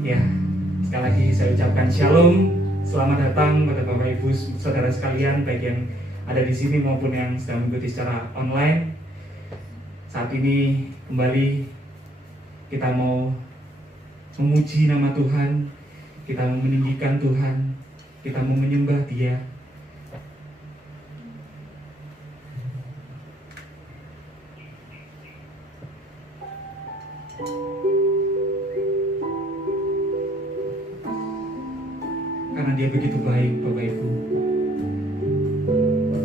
Ya, sekali lagi saya ucapkan shalom, selamat datang pada Bapak Ibu Saudara sekalian, baik yang ada di sini maupun yang sedang mengikuti secara online. Saat ini kembali kita mau memuji nama Tuhan, kita mau meninggikan Tuhan, kita mau menyembah Dia. Karena Dia begitu baik, Bapak Ibu.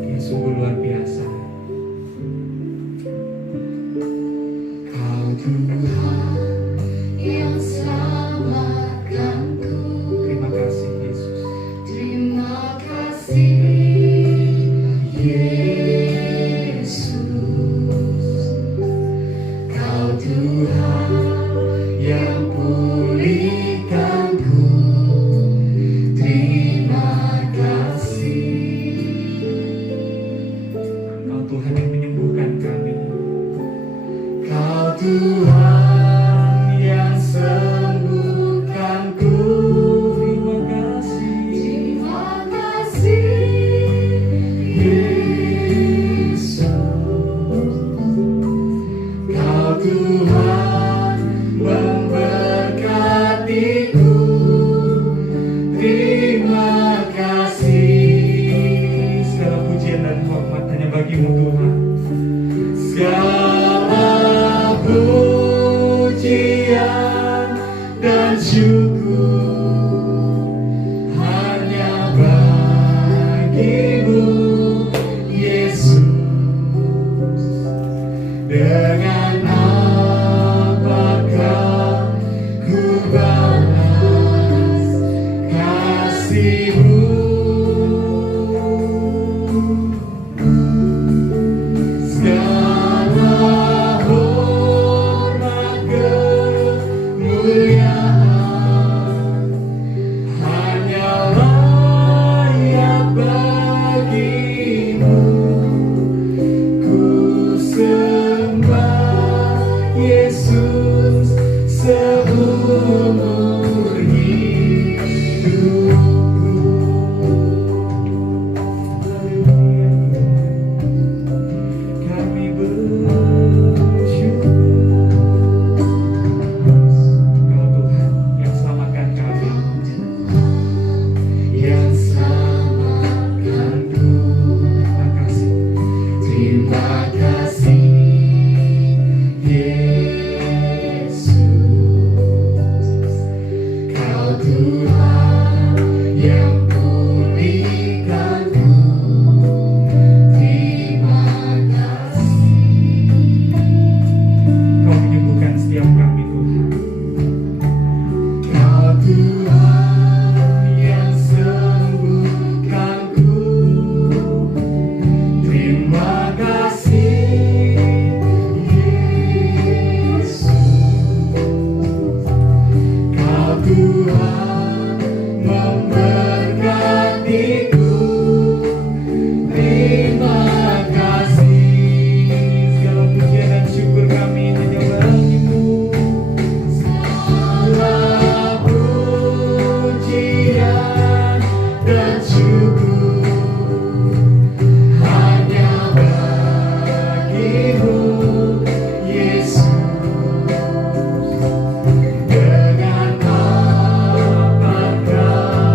Dia sungguh luar biasa. Kau Tuhan yang selamatkanku. Terima kasih Yesus. Terima kasih Yesus. Kau Tuhan yang pulihkanku. Terima kasih. Kau Tuhan yang menyembuhkan kami. Kau Tuhan yang sembuhkanku. Terima kasih. Terima kasih Yesus. Kau Tuhan memberkatiku. Terima kasih. Segala pujian dan hormat hanya bagi-Mu Tuhan. Segala pujian dan syukur hanya bagi-Mu, Yesus. Dengan apakah ku balas kasih-Mu? Segala hormat kemuliaan hanya layak bagi-Mu. Ku sembah Yesus seumur hidupku. Kami bersyukur. Kau Tuhan yang selamatkan kami. Yang selamatkanku. Terima kasih. Terima kasih Yesus. Kau Tuhan yang pulihkanku. Terima kasih. Kau menyembuhkan setiap kami Tuhan. Kau Tuhan yang sembuhkanku. Terima kasih Yesus. Kau Tuhan memberkatiku. Terima kasih. Segala pujian dan syukur kami hanya bagi-Mu. Segala pujian dan syukur hanya bagi-Mu, Yesus. Dengan apakah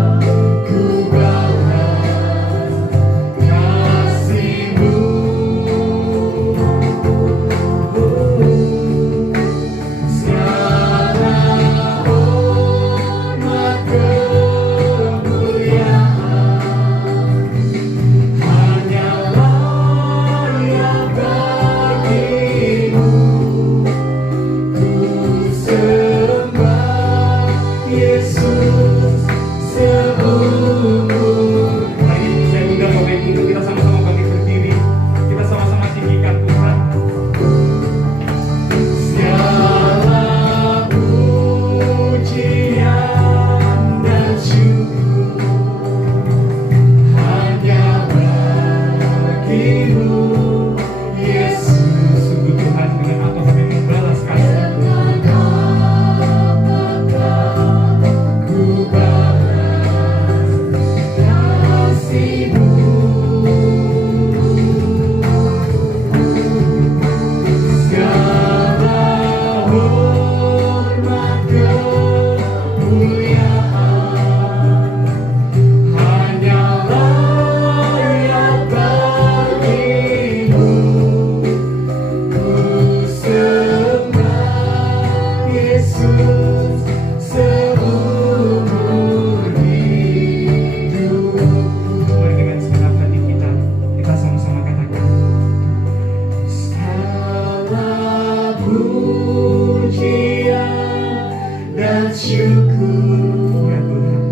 bersyukur Ya Tuhan,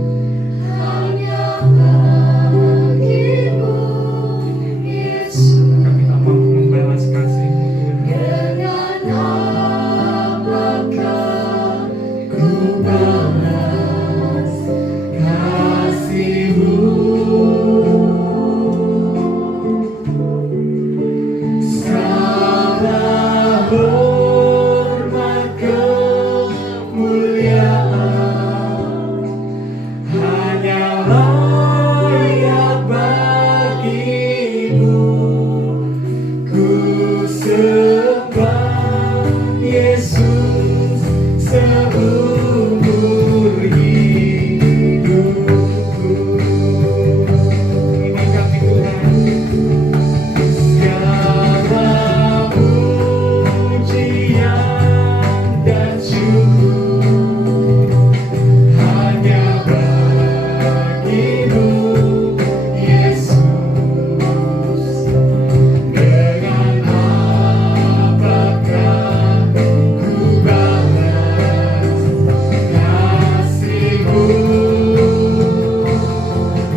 hanya bagimu, Yesus. kami tak mampu membalas kasih-Mu Tuhan. Dengan apakah ku balas kasih-Mu? Segala hormat kemuliaan hanya layak bagimu. Ku sembah Yesus seumur hidupku. Ini kami Tuhan, Segala pujian dan syukur hanya bagimu, Yesus. Dengan apakah ku balas kasih-Mu?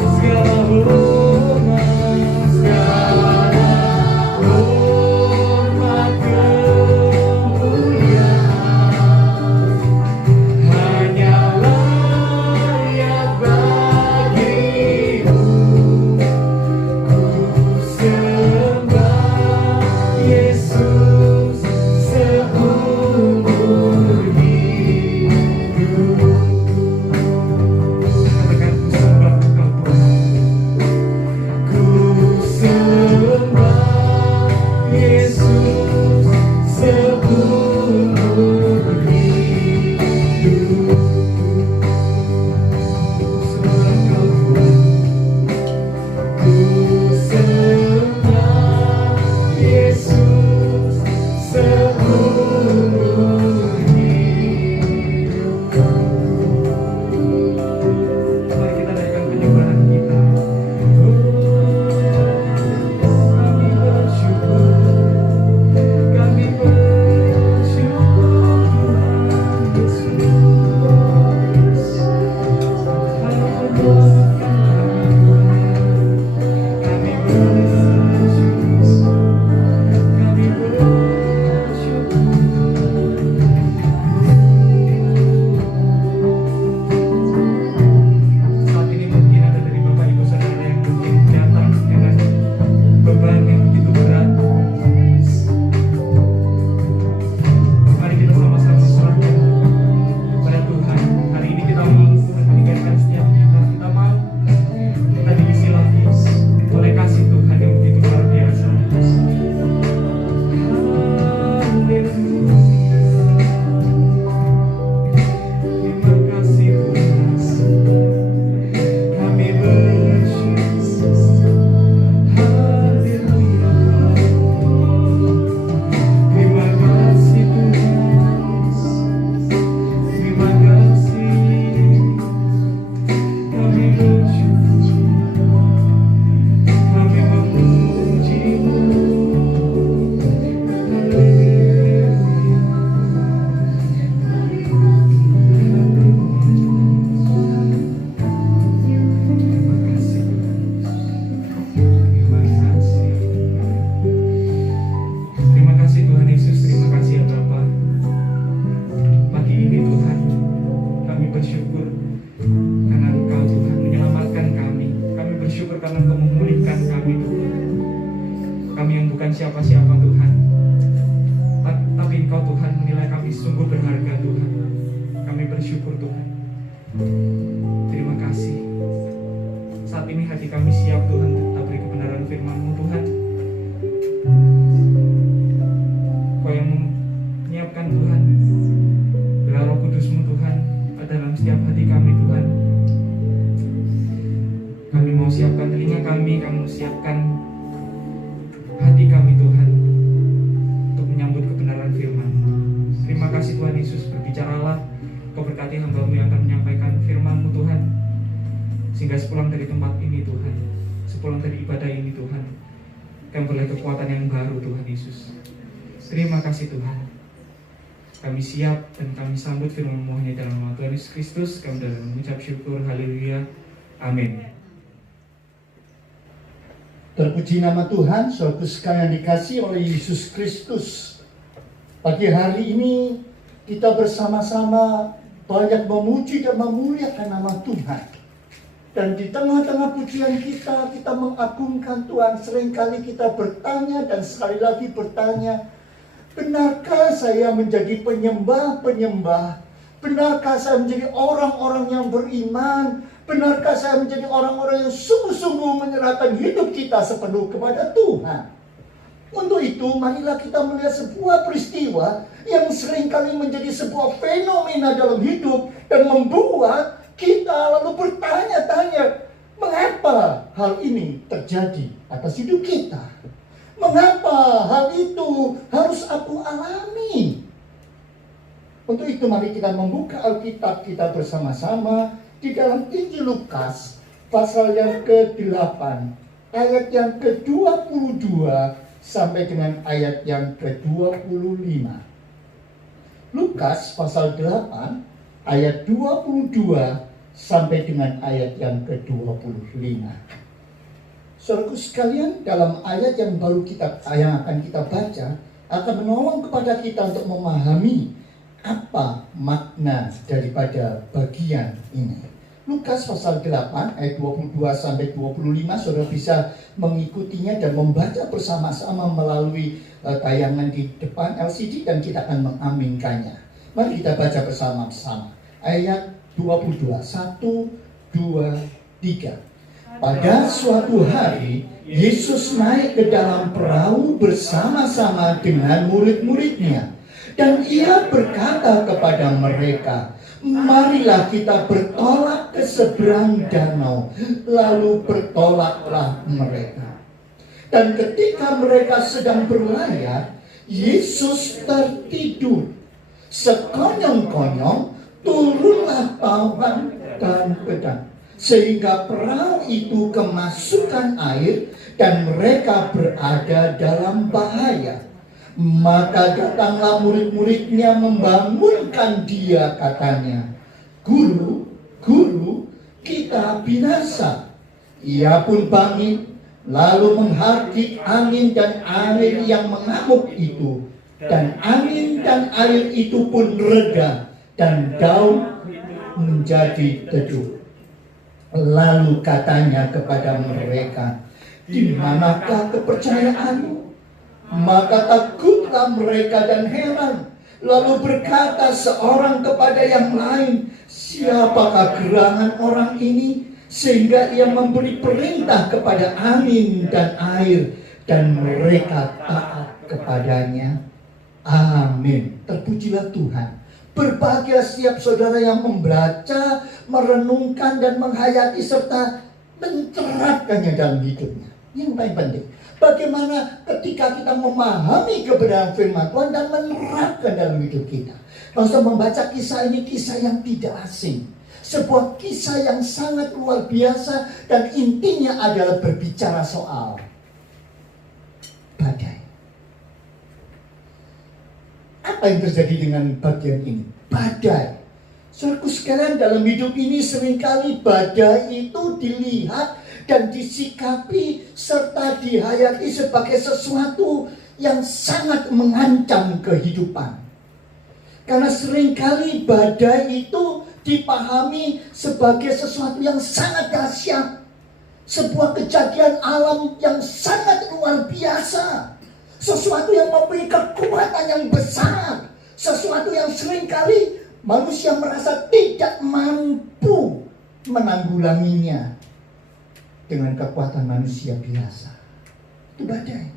Segala hormat kemuliaan hanya layak bagimu. Ku sembah Yesus seumur hidupku. katakan ku sembah Engkau Tuhan. Ku sembah Yesus seumur hidupku. Sembah Engkau Tuhan. Ku sembah Yesus seumur hidupku. Mari kita naikkan penyembahan kita. Kami bersyukur Tuhan Yesus. Kami bersyukur. Kami Saat ini mungkin ada dari Bapak Ibu Saudara yang mungkin datang dengan beban yang begitu berat. Mari kita sama-sama serahkan pada Tuhan. Hari ini kita mau meninggalkan setiap kita mau kita diisi lagi oleh kasih Tuhan yang begitu luar biasa. Terima kasih Tuhan. Kami bersyukur. Haleluya. Terima kasih Tuhan. Terima kasih. Kami bersyukur. Kami memuji-Mu. Terima kasih Tuhan Yesus, terima kasih ya Bapa. Pagi ini Tuhan, kami bersyukur karena Engkau Tuhan menyelamatkan kami. Kami bersyukur karena Engkau memulihkan kami Tuhan. Kami yang bukan siapa-siapa Tuhan, tapi Engkau Tuhan menilai kami sungguh berharga Tuhan. Kami bersyukur Tuhan. Terima kasih. Saat ini hati kami siap Tuhan untuk kita beri kebenaran firman-Mu Tuhan. Kau yang menyiapkan Tuhan, biar Roh Kudus-Mu Tuhan ada dalam setiap hati kami Tuhan. Kami mau siapkan telinga kami mau siapkan hati kami Tuhan untuk menyambut kebenaran firman. Terima kasih Tuhan Yesus, berbicaralah. Kau berkati hamba-Mu yang akan menyampaikan firman-Mu Tuhan. Sehingga sepulang dari tempat ini Tuhan, sepulang dari ibadah ini Tuhan, kami boleh kekuatan yang baru Tuhan Yesus. Terima kasih Tuhan. Kami siap dan kami sambut firman-Mu hanya dalam nama Tuhan Yesus Kristus. Kami dalam mengucap syukur. Haleluya. Amin. Terpuji nama Tuhan, saudaraku sekalian dikasihi oleh Yesus Kristus. Pagi hari ini kita bersama-sama banyak memuji dan memuliakan nama Tuhan. Dan di tengah-tengah pujian kita mengagungkan Tuhan. Seringkali kita bertanya dan sekali lagi bertanya, benarkah saya menjadi penyembah-penyembah? Benarkah saya menjadi orang-orang yang beriman? Benarkah saya menjadi orang-orang yang sungguh-sungguh menyerahkan hidup kita sepenuh kepada Tuhan? Untuk itu, marilah kita melihat sebuah peristiwa yang seringkali menjadi sebuah fenomena dalam hidup dan membuat kita lalu bertanya-tanya, mengapa hal ini terjadi atas hidup kita? Mengapa hal itu harus aku alami? Untuk itu, mari kita membuka Alkitab kita bersama-sama di dalam Injil Lukas pasal yang ke-8 ayat yang ke-22 sampai dengan ayat yang ke-25. Lukas pasal 8 ayat 22 sampai dengan ayat yang ke-25. Saudaraku sekalian, dalam ayat yang akan kita baca akan menolong kepada kita untuk memahami apa makna daripada bagian ini. Lukas pasal 8 ayat 22 sampai 25, saudara bisa mengikutinya dan membaca bersama-sama melalui tayangan di depan LCD dan kita akan mengaminkannya. Mari kita baca bersama-sama. Ayat 22, 1, 2, 3. Pada suatu hari, Yesus naik ke dalam perahu bersama-sama dengan murid-muridnya. Dan ia berkata kepada mereka, marilah kita bertolak ke seberang danau. Lalu bertolaklah mereka. Dan ketika mereka sedang berlayar, Yesus tertidur. Sekonyong-konyong turunlah awan dan pedang, sehingga perahu itu kemasukan air dan mereka berada dalam bahaya. Maka datanglah murid-muridnya membangunkan dia, katanya, Guru, Guru, kita binasa. Ia pun bangkit, lalu menghardik angin dan air yang mengamuk itu. Dan angin dan air itu pun reda, dan daun menjadi teduh. Lalu katanya kepada mereka, di manakah kepercayaanmu? Maka takutlah mereka dan heran. Lalu berkata seorang kepada yang lain, siapakah gerangan orang ini sehingga ia memberi perintah kepada angin dan air dan mereka taat kepadanya? Amin. Terpujilah Tuhan. Berbahagia setiap saudara yang membaca, merenungkan dan menghayati serta menterapkannya dalam hidupnya. Yang paling penting, bagaimana ketika kita memahami kebenaran firman Tuhan dan menerapkan dalam hidup kita. Langsung membaca kisah ini, kisah yang tidak asing. Sebuah kisah yang sangat luar biasa dan intinya adalah berbicara soal badai. Apa yang terjadi dengan bagian ini? Badai. Saudaraku sekalian, dalam hidup ini seringkali badai itu dilihat dan disikapi serta dihayati sebagai sesuatu yang sangat mengancam kehidupan. Karena seringkali badai itu dipahami sebagai sesuatu yang sangat dahsyat. Sebuah kejadian alam yang sangat luar biasa. Sesuatu yang memberi kekuatan yang besar. Sesuatu yang seringkali manusia merasa tidak mampu menanggulanginya dengan kekuatan manusia biasa. Itu badai.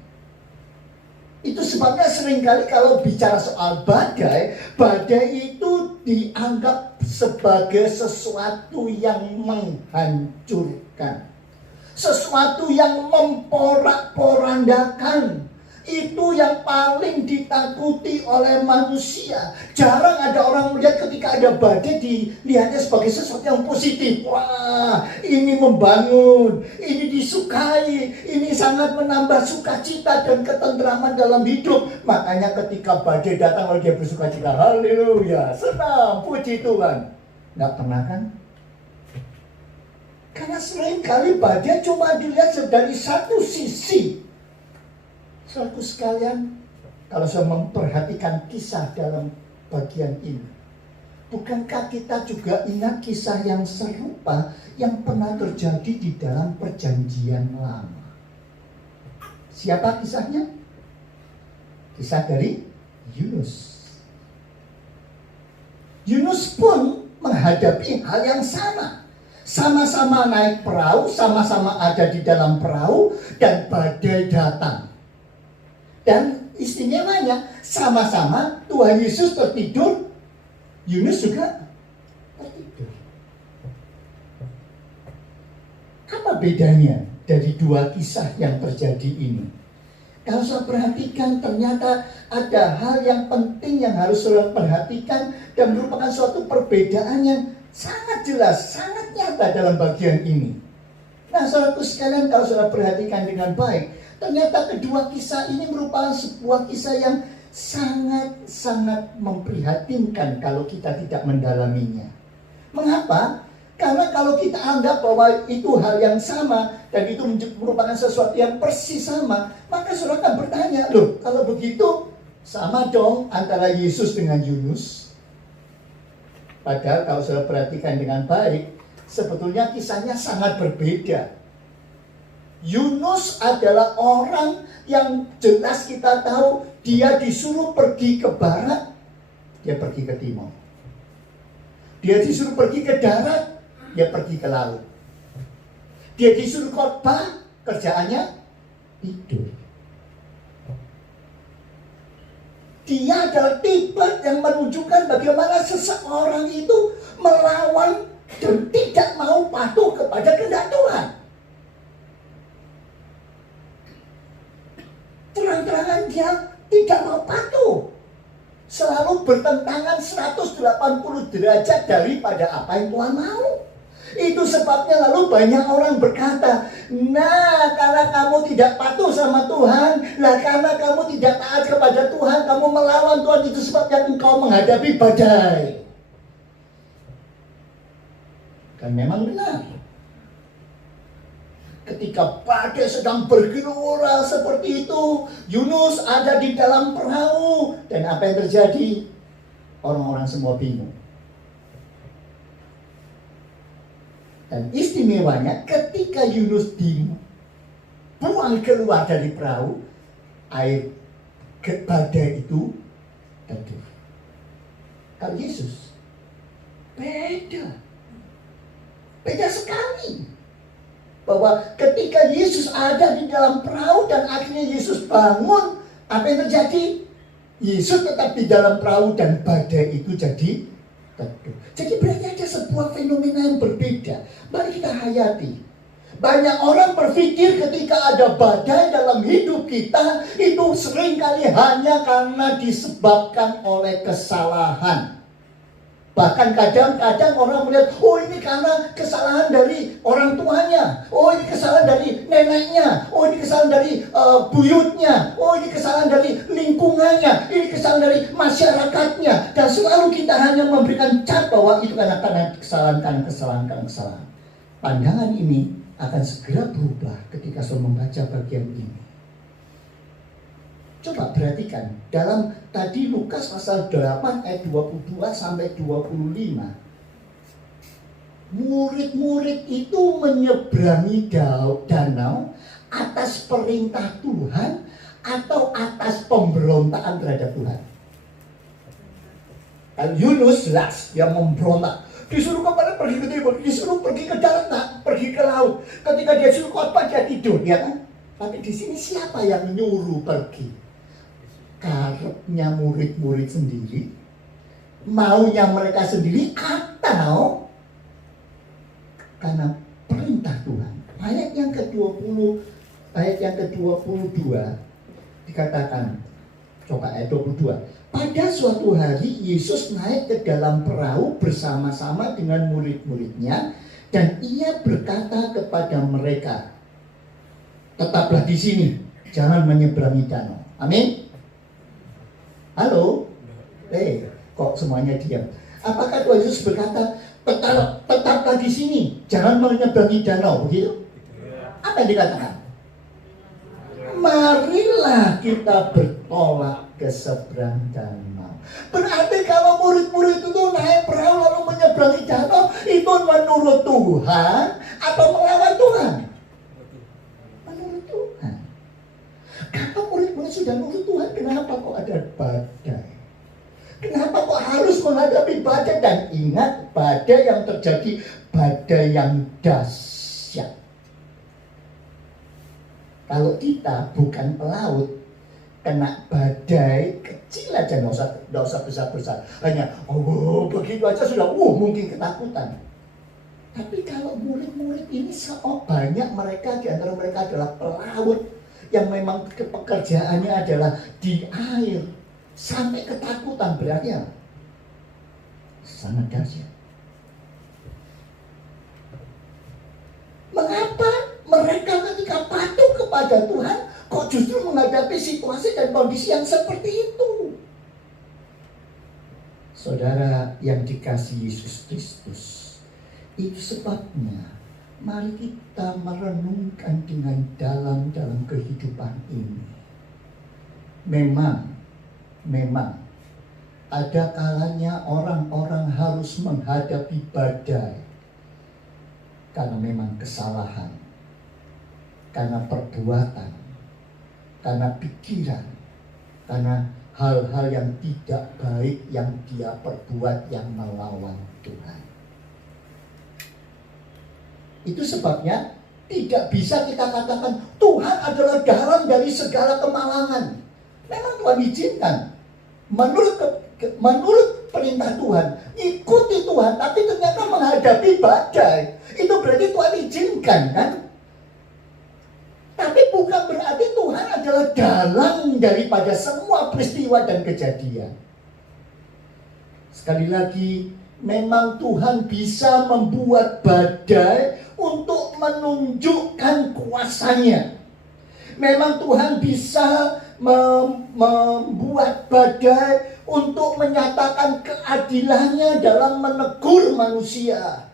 Itu sebabnya seringkali kalau bicara soal badai, badai itu dianggap sebagai sesuatu yang menghancurkan. Sesuatu yang memporak-porandakan. Itu yang paling ditakuti oleh manusia. Jarang ada orang melihat ketika ada badai dilihatnya sebagai sesuatu yang positif. Wah, ini membangun, ini disukai, ini sangat menambah sukacita dan ketentraman dalam hidup. Makanya ketika badai datang lalu dia bersukacita, haleluya, senang, puji Tuhan. Nggak pernah kan? Karena seringkali badai cuma dilihat dari satu sisi. Saudaraku sekalian, kalau saya memperhatikan kisah dalam bagian ini, bukankah kita juga ingat kisah yang serupa yang pernah terjadi di dalam perjanjian lama? Siapa kisahnya? Kisah dari Yunus. Yunus pun menghadapi hal yang sama. Sama-sama naik perahu, sama-sama ada di dalam perahu, dan badai datang. Dan istimewanya, sama-sama Tuhan Yesus tertidur, Yunus juga tertidur. Apa bedanya dari dua kisah yang terjadi ini? Kalau saya perhatikan, ternyata ada hal yang penting yang harus saudara perhatikan dan merupakan suatu perbedaan yang sangat jelas, sangat nyata dalam bagian ini. Nah, saudaraku sekalian, kalau saudara perhatikan dengan baik, ternyata kedua kisah ini merupakan sebuah kisah yang sangat-sangat memprihatinkan kalau kita tidak mendalaminya. Mengapa? Karena kalau kita anggap bahwa itu hal yang sama dan itu merupakan sesuatu yang persis sama, maka saudara akan bertanya, loh, kalau begitu sama dong antara Yesus dengan Yunus. Padahal kalau saudara perhatikan dengan baik, sebetulnya kisahnya sangat berbeda. Yunus adalah orang yang jelas kita tahu dia disuruh pergi ke barat, dia pergi ke timur. Dia disuruh pergi ke darat, dia pergi ke laut. Dia disuruh khotbah, kerjaannya tidur. Dia adalah tipe yang menunjukkan bagaimana seseorang itu melawan dan tidak mau patuh kepada kehendak Tuhan. Terang-terangan dia tidak mau patuh. Selalu bertentangan 180 derajat daripada apa yang Tuhan mau. Itu sebabnya lalu banyak orang berkata, nah, karena kamu tidak patuh sama Tuhan, lah karena kamu tidak taat kepada Tuhan, kamu melawan Tuhan, itu sebabnya engkau menghadapi badai. Kan memang benar. Ketika badai sedang bergelora seperti itu, Yunus ada di dalam perahu. Dan apa yang terjadi? Orang-orang semua bingung. Dan istimewanya ketika Yunus dibuang keluar dari perahu, air badai itu teduh. Kalau Yesus beda sekali. Bahwa ketika Yesus ada di dalam perahu dan akhirnya Yesus bangun, apa yang terjadi? Yesus tetap di dalam perahu dan badai itu jadi teduh. Jadi berarti ada sebuah fenomena yang berbeda. Mari kita hayati. Banyak orang berpikir ketika ada badai dalam hidup kita, itu seringkali hanya karena disebabkan oleh kesalahan. Bahkan kadang-kadang orang melihat, oh ini karena kesalahan dari orang tuanya, oh ini kesalahan dari neneknya, oh ini kesalahan dari buyutnya, oh ini kesalahan dari lingkungannya, ini kesalahan dari masyarakatnya. Dan selalu kita hanya memberikan cap bahwa itu karena kesalahan. Pandangan ini akan segera berubah ketika saya membaca bagian ini. Coba perhatikan, dalam tadi Lukas pasal 8 ayat 22 sampai 25. Murid-murid itu menyeberangi danau atas perintah Tuhan atau atas pemberontakan terhadap Tuhan. Dan Yunus jelas yang memberontak. Disuruh kepada pergi ke timur, disuruh pergi ke darat, pergi ke laut. Ketika dia suruh khotbah dia tidur, ya kan? Tapi di sini siapa yang nyuruh pergi? Karepnya murid-murid sendiri, maunya mereka sendiri, atau karena perintah Tuhan. Ayat yang ke-20, ayat yang ke-22 di Dikatakan, coba ayat 22. Pada suatu hari Yesus naik ke dalam perahu bersama-sama dengan murid-muridnya, dan ia berkata kepada mereka, tetaplah di sini, jangan menyeberangi danau. Amin. Halo? Kok semuanya diam? Apakah Tuhan Yesus berkata, tetaplah di sini, jangan menyeberangi danau, begitu? Apa yang dikatakan? Marilah kita bertolak ke seberang danau. Berarti kalau murid-murid itu naik perahu lalu menyeberangi danau, itu menurut Tuhan atau melawan Tuhan? Menurut Tuhan. Kalau murid-murid sudah menurut Tuhan, kenapa kok ada badai? Kenapa kok harus menghadapi badai? Dan ingat, badai yang terjadi, badai yang dahsyat. Kalau kita bukan pelaut, kena badai kecil aja, nggak usah besar-besar. Hanya, begitu aja sudah, mungkin ketakutan. Tapi kalau murid-murid ini banyak mereka, di antara mereka adalah pelaut yang memang pekerjaannya adalah di air. Sampai ketakutan, berarti apa? Sangat dahsyat. Mengapa mereka ketika patuh kepada Tuhan kok justru menghadapi situasi dan kondisi yang seperti itu? Saudara yang dikasihi Yesus Kristus, itu sebabnya mari kita merenungkan dengan dalam kehidupan ini. Memang ada kalanya orang-orang harus menghadapi badai karena memang kesalahan, karena perbuatan, karena pikiran, karena hal-hal yang tidak baik yang dia perbuat yang melawan Tuhan. Itu sebabnya tidak bisa kita katakan Tuhan adalah garam dari segala kemalangan. Memang Tuhan izinkan. Menurut perintah Tuhan, ikuti Tuhan, tapi ternyata menghadapi badai. Itu berarti Tuhan izinkan, kan? Tapi bukan berarti Tuhan adalah dalang daripada semua peristiwa dan kejadian. Sekali lagi, memang Tuhan bisa membuat badai untuk menunjukkan kuasanya. Memang Tuhan bisa membuat badai untuk menyatakan keadilannya dalam menegur manusia.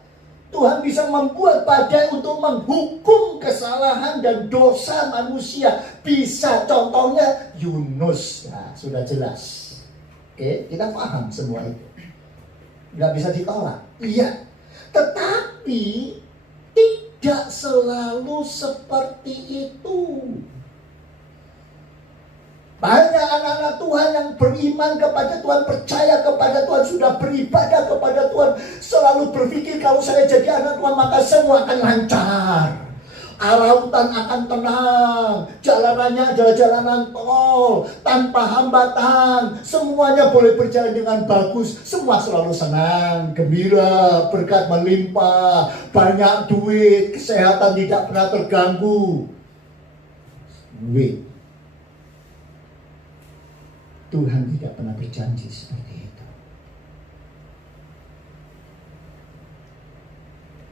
Tuhan bisa membuat badai untuk menghukum kesalahan dan dosa manusia. Bisa, contohnya Yunus. Nah, sudah jelas. Oke, kita paham semua itu. Nggak bisa ditolak. Iya. Tetapi tidak selalu seperti itu. Banyak anak-anak Tuhan yang beriman kepada Tuhan, percaya kepada Tuhan, sudah beribadah kepada Tuhan, selalu berpikir kalau saya jadi anak Tuhan maka semua akan lancar. Lautan akan tenang, jalanannya adalah jalanan tol, tanpa hambatan, semuanya boleh berjalan dengan bagus, semua selalu senang, gembira, berkat melimpah, banyak duit, kesehatan tidak pernah terganggu. Tuhan tidak pernah berjanji seperti itu.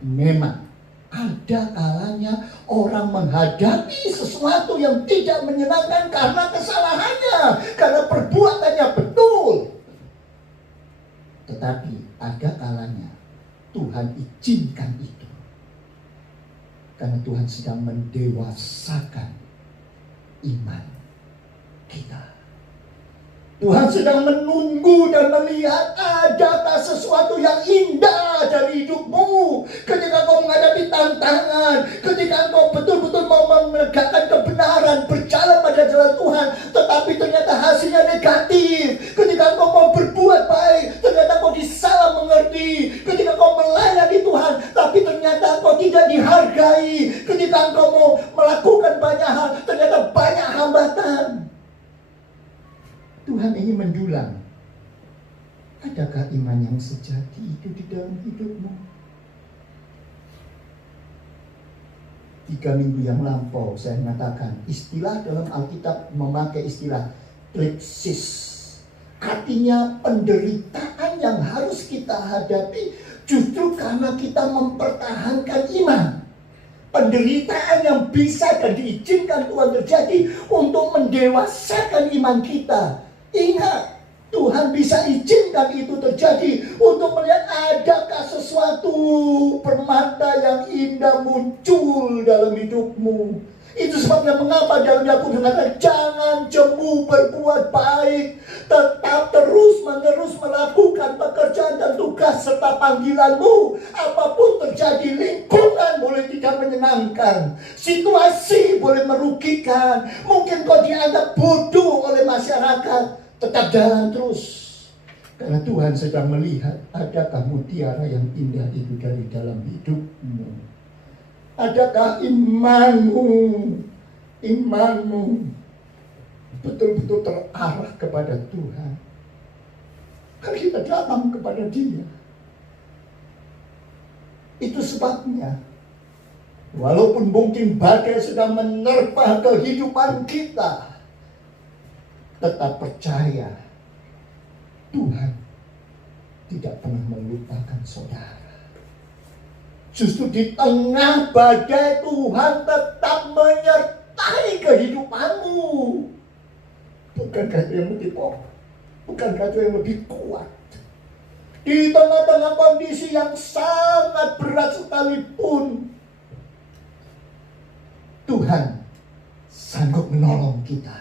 Memang ada kalanya orang menghadapi sesuatu yang tidak menyenangkan karena kesalahannya, karena perbuatannya betul. Tetapi ada kalanya Tuhan izinkan itu karena Tuhan sedang mendewasakan iman kita. Tuhan sedang menunggu dan melihat adakah sesuatu yang indah dari hidupmu. Ketika kau menghadapi tantangan, ketika kau betul-betul mau menegakkan kebenaran, berjalan pada jalan Tuhan, tetapi ternyata hasilnya negatif. Ketika kau mau berbuat baik, ternyata kau disalah mengerti. Ketika kau melayani Tuhan, tapi ternyata kau tidak dihargai. Ketika kau mau melakukan banyak hal, ternyata banyak hambatan. Tuhan ingin mendulang. Adakah iman yang sejati itu di dalam hidupmu? 3 minggu yang lampau saya mengatakan istilah dalam Alkitab memakai istilah klipsis. Artinya penderitaan yang harus kita hadapi justru karena kita mempertahankan iman. Penderitaan yang bisa dan diizinkan Tuhan terjadi untuk mendewasakan iman kita. Ingat, Tuhan bisa izinkan itu terjadi untuk melihat adakah sesuatu permata yang indah muncul dalam hidupmu. Itu sebabnya mengapa dalam Yakobus mengatakan jangan jemu berbuat baik, tetap terus menerus melakukan pekerjaan dan tugas serta panggilanmu. Apapun terjadi, lingkungan boleh tidak menyenangkan, situasi boleh merugikan, mungkin kau dianggap bodoh oleh masyarakat, tetap jalan terus. Karena Tuhan sedang melihat adakah mutiara yang indah itu dari dalam hidupmu. Adakah imanmu betul-betul terarah kepada Tuhan? Kan kita datang kepada Dia. Itu sebabnya, walaupun mungkin badai sedang menerpa kehidupan kita, tetap percaya Tuhan tidak pernah melupakan saudara. Justru di tengah badai Tuhan tetap menyertai kehidupanmu. Bukankah itu yang lebih pokok? Bukankah itu yang lebih kuat? Di tengah-tengah kondisi yang sangat berat sekalipun, Tuhan sanggup menolong kita.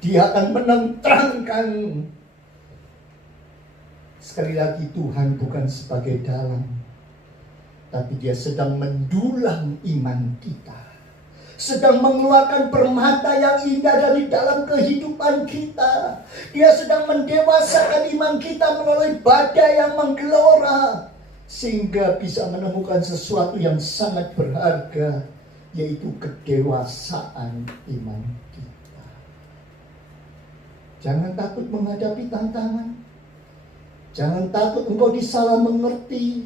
Dia akan menenangkan. Sekali lagi, Tuhan bukan sebagai dalang, tapi Dia sedang mendulang iman kita, sedang mengeluarkan permata yang indah dari dalam kehidupan kita. Dia sedang mendewasakan iman kita melalui badai yang menggelora, sehingga bisa menemukan sesuatu yang sangat berharga, yaitu kedewasaan iman kita. Jangan takut menghadapi tantangan. Jangan takut engkau disalah mengerti.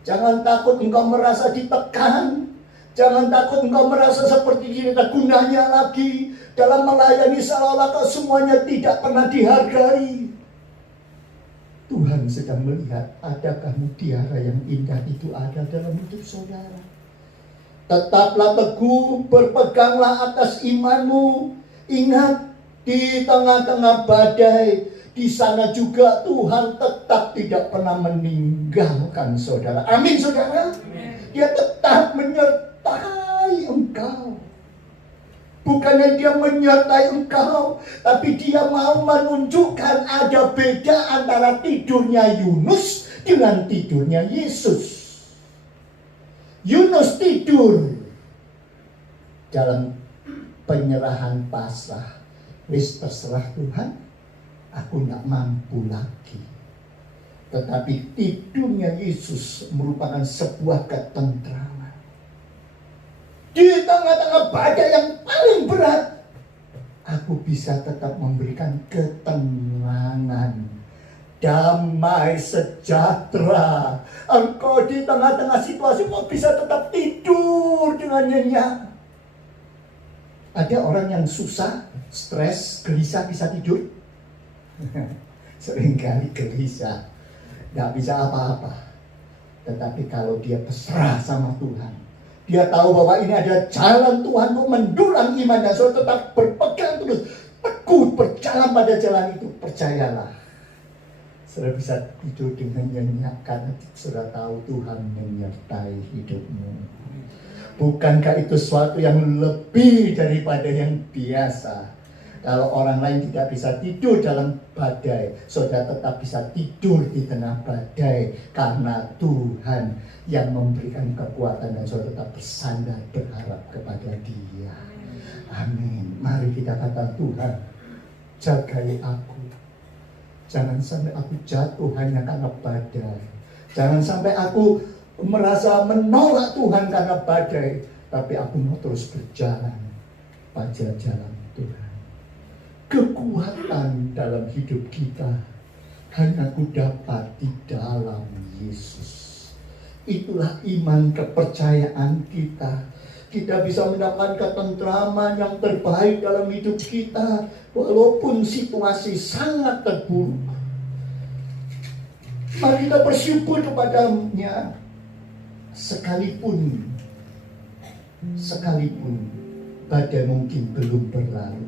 Jangan takut engkau merasa ditekan. Jangan takut engkau merasa seperti tidak ada gunanya lagi dalam melayani, seolah-olah kau semuanya tidak pernah dihargai. Tuhan sedang melihat adakah mutiara yang indah itu ada dalam hidup saudara. Tetaplah teguh, berpeganglah atas imanmu. Ingat, di tengah-tengah badai, di sana juga Tuhan tetap tidak pernah meninggalkan saudara. Amin saudara. Dia tetap menyertai engkau. Bukannya Dia menyertai engkau, tapi Dia mau menunjukkan ada beda antara tidurnya Yunus dengan tidurnya Yesus. Yunus tidur dalam penyerahan pasrah. Wis terserah Tuhan, aku tidak mampu lagi. Tetapi tidurnya Yesus merupakan sebuah ketentraman. Di tengah-tengah badai yang paling berat, aku bisa tetap memberikan ketenangan, damai sejahtera. Engkau di tengah-tengah situasi kok bisa tetap tidur dengan nyenyak. Ada orang yang susah, stres, gelisah bisa tidur. Seringkali gelisah, gak bisa apa-apa. Tetapi kalau dia berserah sama Tuhan, dia tahu bahwa ini ada jalan Tuhan untuk mendulang iman, dan saudara tetap berpegang terus, teguh berjalan pada jalan itu. Percayalah, saudara bisa tidur dengan nyenyak karena saudara tahu Tuhan menyertai hidupmu. Bukankah itu sesuatu yang lebih daripada yang biasa? Kalau orang lain tidak bisa tidur dalam badai, saudara tetap bisa tidur di tengah badai, karena Tuhan yang memberikan kekuatan, dan saudara tetap bersandar berharap kepada Dia. Amin. Mari kita kata, Tuhan, jagai aku. Jangan sampai aku jatuh hanya karena badai. Jangan sampai aku merasa menolak Tuhan karena badai, tapi aku mau terus berjalan pada jalan Tuhan. Kekuatan dalam hidup kita hanya ku dapat di dalam Yesus. Itulah iman kepercayaan kita. Kita bisa mendapatkan ketentraman yang terbaik dalam hidup kita walaupun situasi sangat terburuk. Mari kita bersyukur kepadanya sekalipun badai mungkin belum berlalu.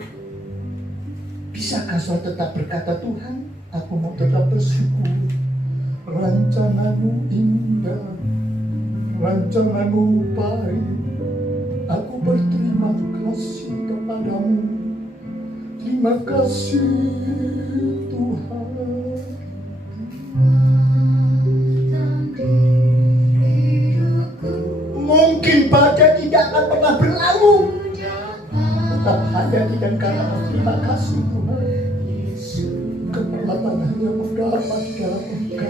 Bisakah saudara tetap berkata, Tuhan, aku mau tetap bersyukur. Rencanamu indah, rencanamu baik. Aku berterima kasih kepadamu. Terima kasih Tuhan. Mungkin badai tidak akan pernah berlalu, tetap hanya dengan karena terima kasih Tuhan. Kekuatan hanya mendapat di dalam Engkau.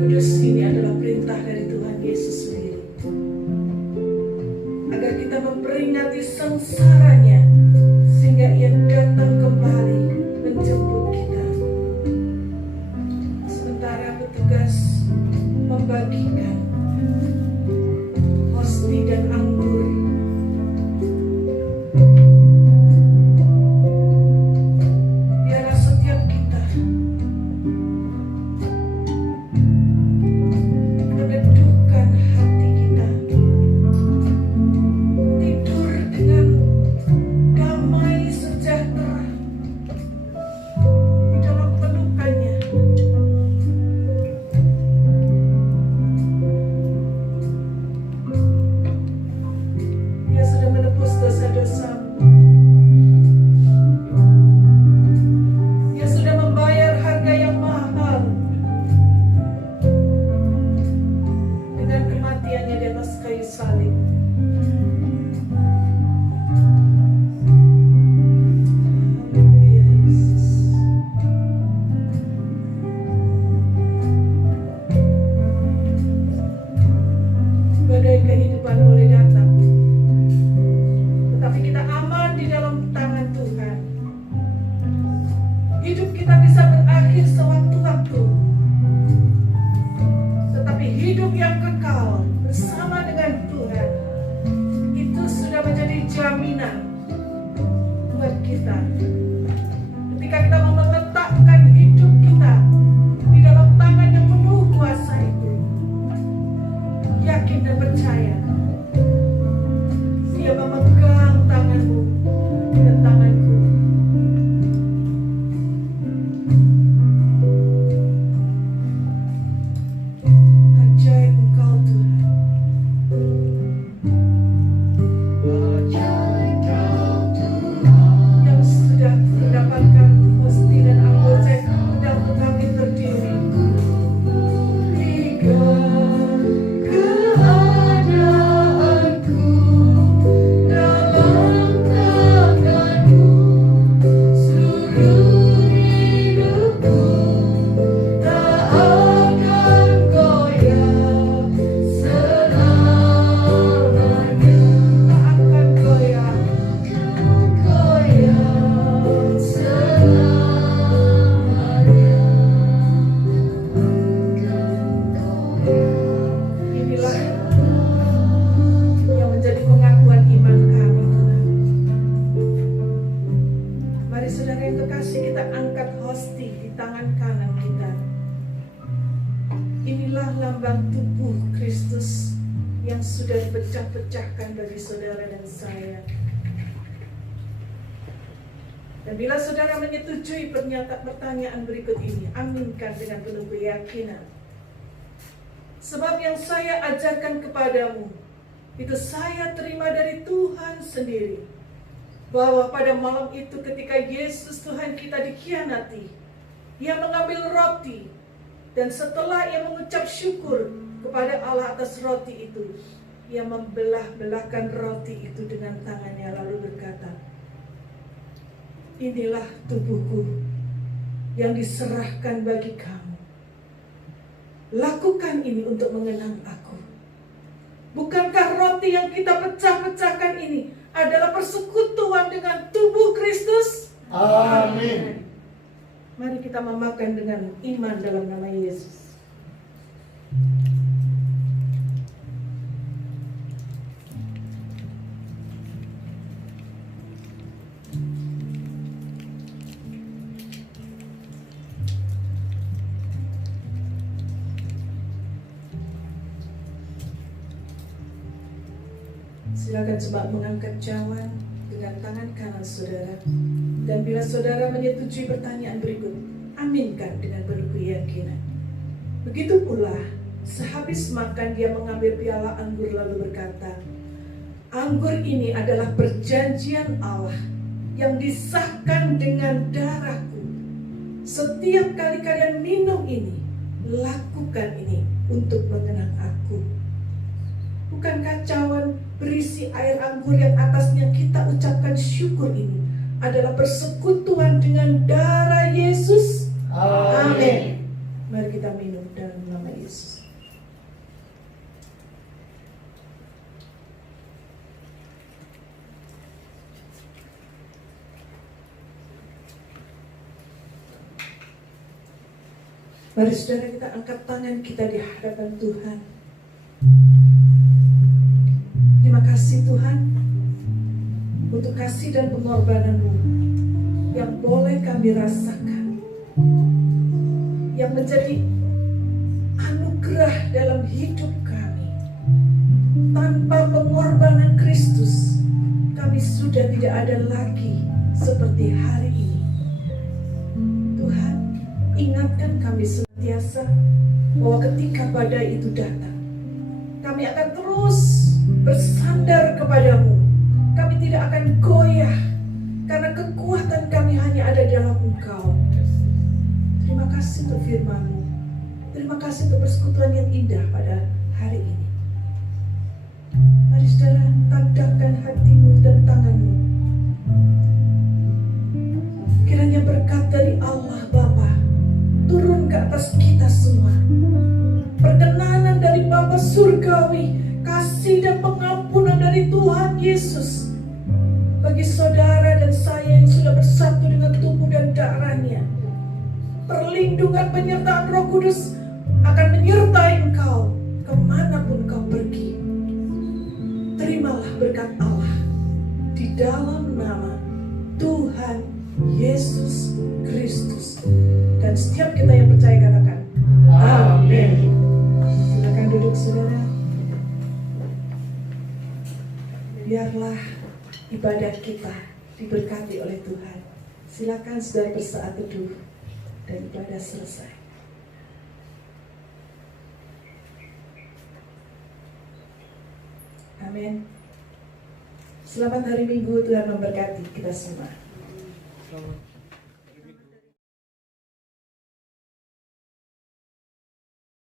Kudus ini adalah perintah dari Tuhan Yesus sendiri, agar kita memperingati sengsaranya sehingga ia datang kembali menjemput kita. Sementara petugas membagikan hosti dan anggur, tetapi kita aman di dalam tangan Tuhan. Hidup kita bisa berakhir sewaktu-waktu, tetapi hidup yang kekal bersama dengan Tuhan itu sudah menjadi jaminan buat kita. Ketika kita mau meletakkan hidup kita di dalam tangan yang penuh kuasa itu, yakin dan percaya Dia memegang tanganmu dan tanganku. Ajaib Engkau Tuhan. Yang sudah mendapatkan hosti dan anggota sedang kami terdiri. Hingga keadaanku dalam tanganmu, seluruh hidupku tak akan goyah selamanya. Tak akan goyah Inilah yang menjadi pengakuan iman kami, Tuhan. Mari saudara yang kekasih, kita angkat hosti di tangan kanan kita. Inilah lambang tubuh Kristus yang sudah dipecah-pecahkan bagi saudara dan saya. Dan bila saudara menyetujui pertanyaan berikut ini, aminkan dengan penuh keyakinan. Sebab yang saya ajarkan kepadamu, itu saya terima dari Tuhan sendiri. Bahwa pada malam itu ketika Yesus Tuhan kita dikhianati, Ia mengambil roti, dan setelah Ia mengucap syukur kepada Allah atas roti itu, Ia membelah-belahkan roti itu dengan tangannya lalu berkata, inilah tubuhku yang diserahkan bagi kamu. Lakukan ini untuk mengenang aku. Bukankah roti yang kita pecah-pecahkan ini adalah persekutuan dengan tubuh Kristus? Amin. Mari kita memakan dengan iman dalam nama Yesus. Silakan coba mengangkat cawan dengan tangan kanan saudara. Dan bila saudara menyetujui pertanyaan berikut, aminkan dengan penuh keyakinan. Begitu pula, sehabis makan dia mengambil piala anggur lalu berkata, anggur ini adalah perjanjian Allah yang disahkan dengan darahku. Setiap kali kalian minum ini, lakukan ini untuk mengenang aku. Bukankah cawan berisi air anggur yang atasnya kita ucapkan syukur ini adalah persekutuan dengan darah Yesus? Amin. Mari kita minum dalam nama Yesus. Mari saudara kita angkat tangan kita di hadapan Tuhan. Terima kasih Tuhan untuk kasih dan pengorbanan-Mu yang boleh kami rasakan, yang menjadi anugerah dalam hidup kami. Tanpa pengorbanan Kristus, kami sudah tidak ada lagi seperti hari ini. Tuhan, ingatkan kami senantiasa bahwa ketika badai itu datang, kami akan terus bersandar kepadamu. Kami tidak akan goyah karena kekuatan kami hanya ada dalam Engkau. Terima kasih untuk firman-Mu. Terima kasih untuk persekutuan yang indah pada hari ini. Mari saudara, tadahkan hatimu dan tanganmu. Kiranya berkat dari Allah Bapa turun ke atas kita semua. Perkenanan dari Bapa Surgawi, kasih dan pengampunan dari Tuhan Yesus, perlindungan penyertaan Roh Kudus akan menyertai engkau kemanapun kau pergi. Terimalah berkat Allah di dalam nama Tuhan Yesus Kristus. Dan setiap kita yang percaya katakan amin. Silakan duduk saudara. Biarlah ibadah kita diberkati oleh Tuhan. Silakan saudara bersaat teduh dan ibadah selesai. Amin. Selamat hari Minggu, Tuhan memberkati kita semua.